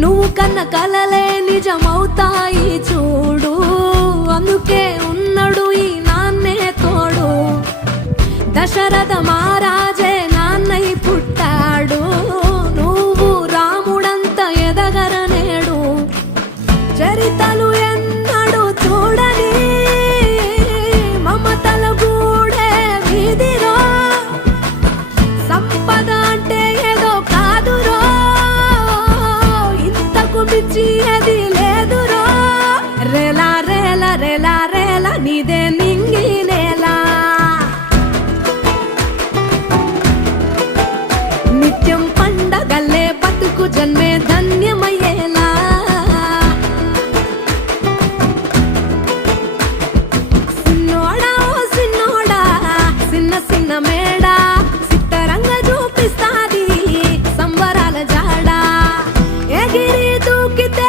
నువ్వు కన్న కలలే నిజమవుతాయి చూడు, అందుకే ఉన్నడు ఈ నాన్నే తోడు. దశరథ మహారాజే నాన్నై పుట్టాడు, నువ్వు రాముడంత ఎదగరనేడు. చరితలు ఎన్నడు చూడని మమతల గూడే వీధిరో, సంపద అంటే ఏదో కాదురో, ఇంతకు మించి అది లేదురో. రేలా రేలా రేలా రేలా నీదే నింగి నేలా, నిత్యం పండగల్లే బతుకు జన్మే ధన్యమయ్యేలా. సిన్నోడా ఓ సిన్నోడా సిన్న సిన్న మేడా, సిత్తరంగా చూపిస్తాది సంబరాల జాడా. ఎగిరి దూకితే